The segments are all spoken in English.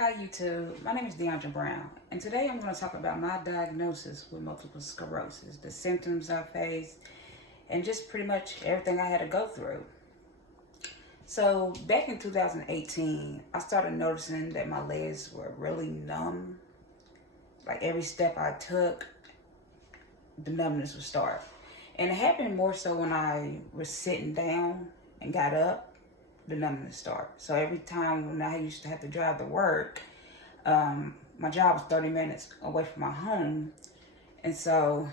Hi YouTube, my name is Deandra Brown, and today I'm going to talk about my diagnosis with multiple sclerosis, the symptoms I faced, and just pretty much everything I had to go through. So back in 2018, I started noticing that my legs were really numb. Like every step I took, the numbness would start. And it happened more so when I was sitting down and got up, the numbness started. So every time when I used to have to drive to work, my job was 30 minutes away from my home. And so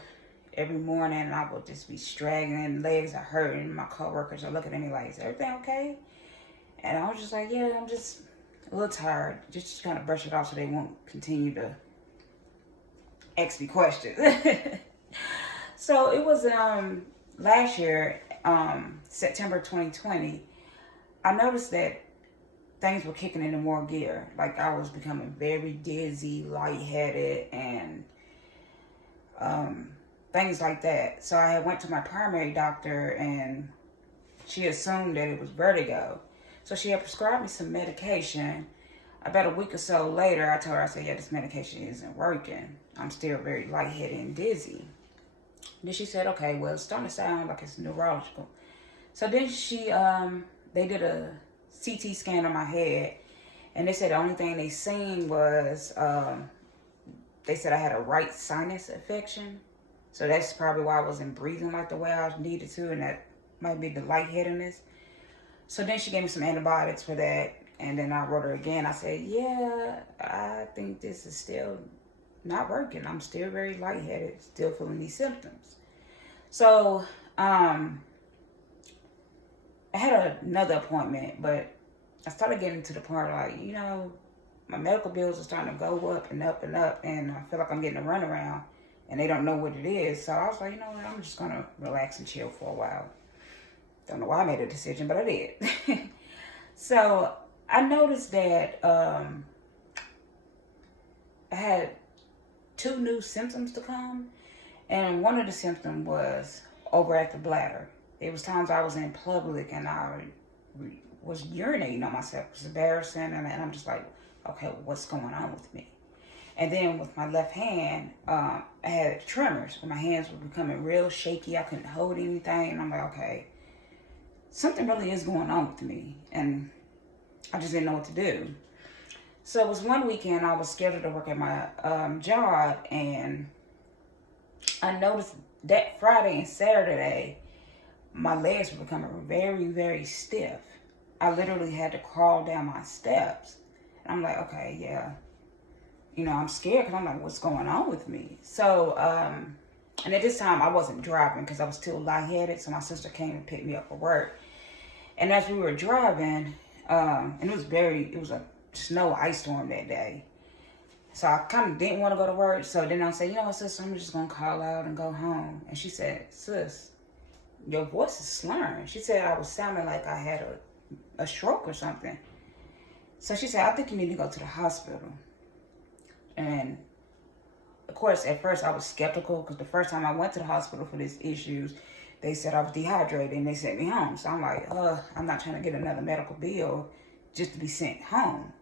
every morning I would just be straggling, legs are hurting. My coworkers are looking at me like, is everything okay? And I was just like, yeah, I'm just a little tired. Just kind of brush it off so they won't continue to ask me questions. So it was last year, September 2020, I noticed that things were kicking into more gear. Like I was becoming very dizzy, lightheaded, and things like that. So I went to my primary doctor, and she assumed that it was vertigo. So she had prescribed me some medication. About a week or so later, I told her, I said, yeah, this medication isn't working. I'm still very lightheaded and dizzy. Then she said, okay, well, it's starting to sound like it's neurological. So then they did a CT scan on my head, and they said the only thing they seen was, they said I had a right sinus infection. So that's probably why I wasn't breathing like the way I needed to, and that might be the lightheadedness. So then she gave me some antibiotics for that, and then I wrote her again. I said, yeah, I think this is still not working. I'm still very lightheaded, still feeling these symptoms. So I had another appointment, but I started getting to the point like, my medical bills are starting to go up and up and up, and I feel like I'm getting a runaround, and they don't know what it is. So I was like, you know what, I'm just going to relax and chill for a while. Don't know why I made a decision, but I did. So I noticed that I had two new symptoms to come, and one of the symptoms was overactive bladder. It was times I was in public and I was urinating on myself. It was embarrassing, and I'm just like, okay, what's going on with me? And then with my left hand, I had tremors. My hands were becoming real shaky. I couldn't hold anything, and I'm like, okay, something really is going on with me, and I just didn't know what to do. So it was one weekend I was scheduled to work at my job, and I noticed that Friday and Saturday, my legs were becoming very, very stiff. I literally had to crawl down my steps. And I'm like, okay, yeah. I'm scared because I'm like, what's going on with me? So, and at this time I wasn't driving because I was still lightheaded. So my sister came and picked me up for work. And as we were driving, and it was a snow ice storm that day. So I kind of didn't want to go to work. So then I said, you know what, sis, I'm just going to call out and go home. And she said, sis, your voice is slurring. She said I was sounding like I had a stroke or something. So she said, I think you need to go to the hospital. And of course, at first I was skeptical because the first time I went to the hospital for these issues, they said I was dehydrated and they sent me home. So I'm like, I'm not trying to get another medical bill just to be sent home.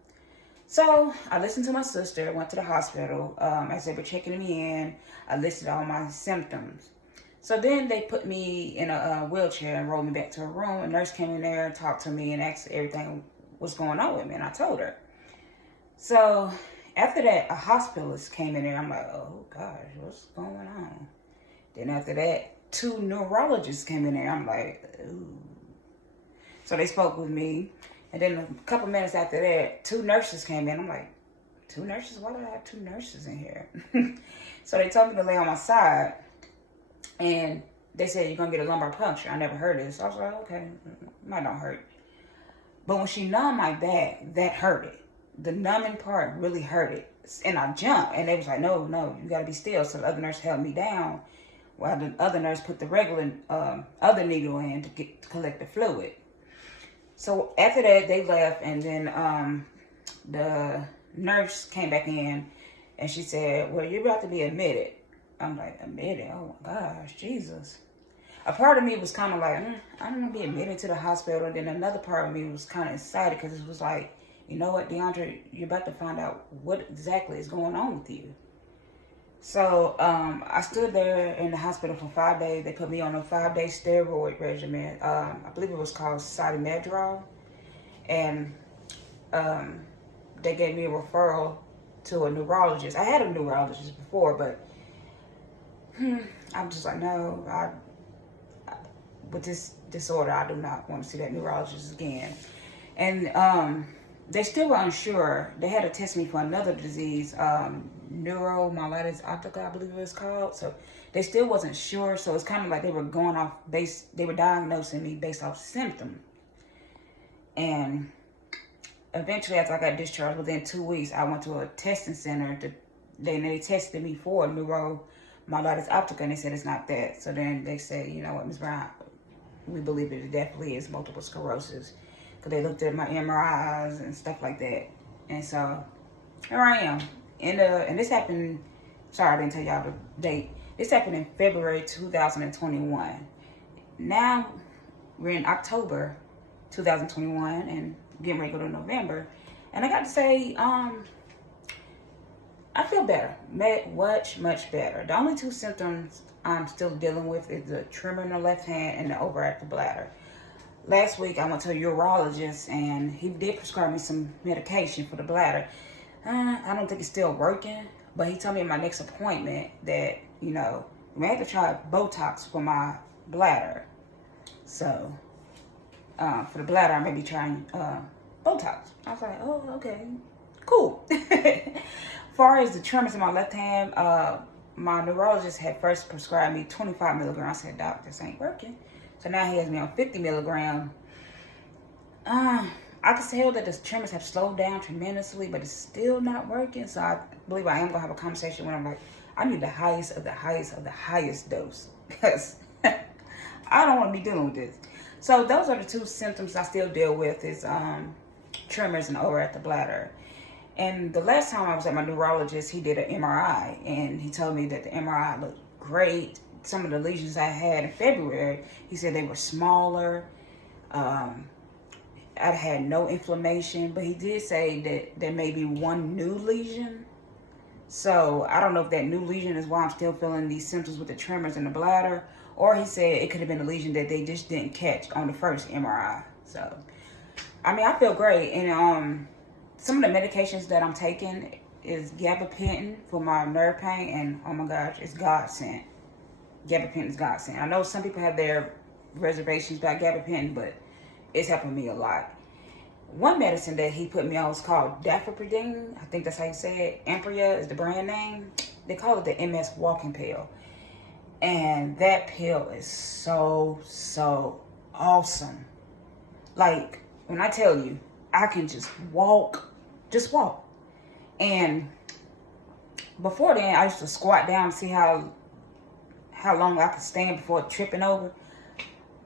So I listened to my sister, went to the hospital. As they were checking me in, I listed all my symptoms. So then they put me in a wheelchair and rolled me back to a room. A nurse came in there and talked to me and asked everything what's going on with me, and I told her. So after that, a hospitalist came in there. I'm like, oh gosh, what's going on? Then after that, two neurologists came in there. I'm like, ooh. So they spoke with me. And then a couple minutes after that, two nurses came in. I'm like, two nurses? Why do I have two nurses in here? So they told me to lay on my side. And they said, you're going to get a lumbar puncture. I never heard this. I was like, okay, might not hurt. But when she numbed my back, that hurt it. The numbing part really hurt it. And I jumped. And they was like, no, you got to be still. So the other nurse held me down while the other nurse put the regular other needle in to collect the fluid. So after that, they left. And then the nurse came back in. And she said, well, you're about to be admitted. I'm like, admitted? Oh my gosh, Jesus. A part of me was kind of like, I don't want to be admitted to the hospital. And then another part of me was kind of excited because it was like, you know what, DeAndre, you're about to find out what exactly is going on with you. So I stood there in the hospital for 5 days. They put me on a 5-day steroid regimen. I believe it was called Cytomedrol. And they gave me a referral to a neurologist. I had a neurologist before, but I'm just like, no, with this disorder, I do not want to see that neurologist again. And they still were unsure. They had to test me for another disease, neuromyelitis optica, I believe it was called. So they still wasn't sure. So it's kind of like they were going off they were diagnosing me based off symptoms. And eventually, after I got discharged, within 2 weeks, I went to a testing center. They tested me for neuromyelitis optica, and they said it's not that. So then they said, you know what, Ms. Brown, we believe it definitely is multiple sclerosis. Because they looked at my MRIs and stuff like that. And so, here I am. And this happened, sorry I didn't tell y'all the date. This happened in February 2021. Now, we're in October 2021 and getting ready to go to November. And I got to say, I feel better. Much better. The only two symptoms I'm still dealing with is the tremor in the left hand and the overactive bladder. Last week, I went to a urologist, and he did prescribe me some medication for the bladder. I don't think it's still working, but he told me in my next appointment that, you know, I may have to try Botox for my bladder. So, for the bladder, I may be trying Botox. I was like, oh, okay, cool. As far as the tremors in my left hand, my neurologist had first prescribed me 25 milligrams. I said, doc, this ain't working. So now he has me on 50 milligrams. I can tell that the tremors have slowed down tremendously, but it's still not working. So I believe I am going to have a conversation where I'm like, I need the highest of the highest of the highest dose. Because I don't want to be dealing with this. So those are the two symptoms I still deal with is tremors and overactive bladder. And the last time I was at my neurologist, he did an MRI. And he told me that the MRI looked great. Some of the lesions I had in February, he said they were smaller. I had no inflammation, but he did say that there may be one new lesion. So I don't know if that new lesion is why I'm still feeling these symptoms with the tremors in the bladder, or he said it could have been a lesion that they just didn't catch on the first MRI. So, I mean, I feel great. And some of the medications that I'm taking is gabapentin for my nerve pain, and oh my gosh, it's godsend. Gabapentin is godsend. I know some people have their reservations about gabapentin, but it's helping me a lot. One medicine that he put me on was called dafepridine. I think that's how you say it. Ampria is the brand name. They call it the MS walking pill. And that pill is so awesome. Like, when I tell you, I can just walk. And before then, I used to squat down and see how long I could stand before tripping over.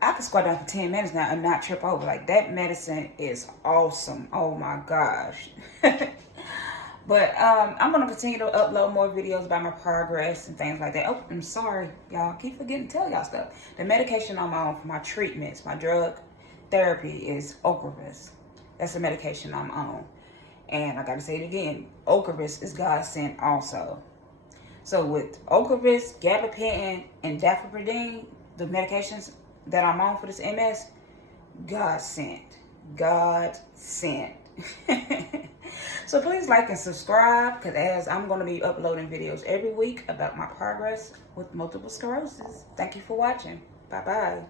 I could squat down for 10 minutes now and not trip over. Like, that medicine is awesome. Oh my gosh. But I'm going to continue to upload more videos about my progress and things like that. Oh, I'm sorry, y'all. I keep forgetting to tell y'all stuff. The medication I'm on for my treatments, my drug therapy is Ocrevus. That's the medication I'm on. And I got to say it again. Ocrevus is godsend also. So with Ocrevus, gabapentin, and dafepridine, the medications that I'm on for this MS, God sent. So please like and subscribe, because as I'm going to be uploading videos every week about my progress with multiple sclerosis. Thank you for watching. Bye-bye.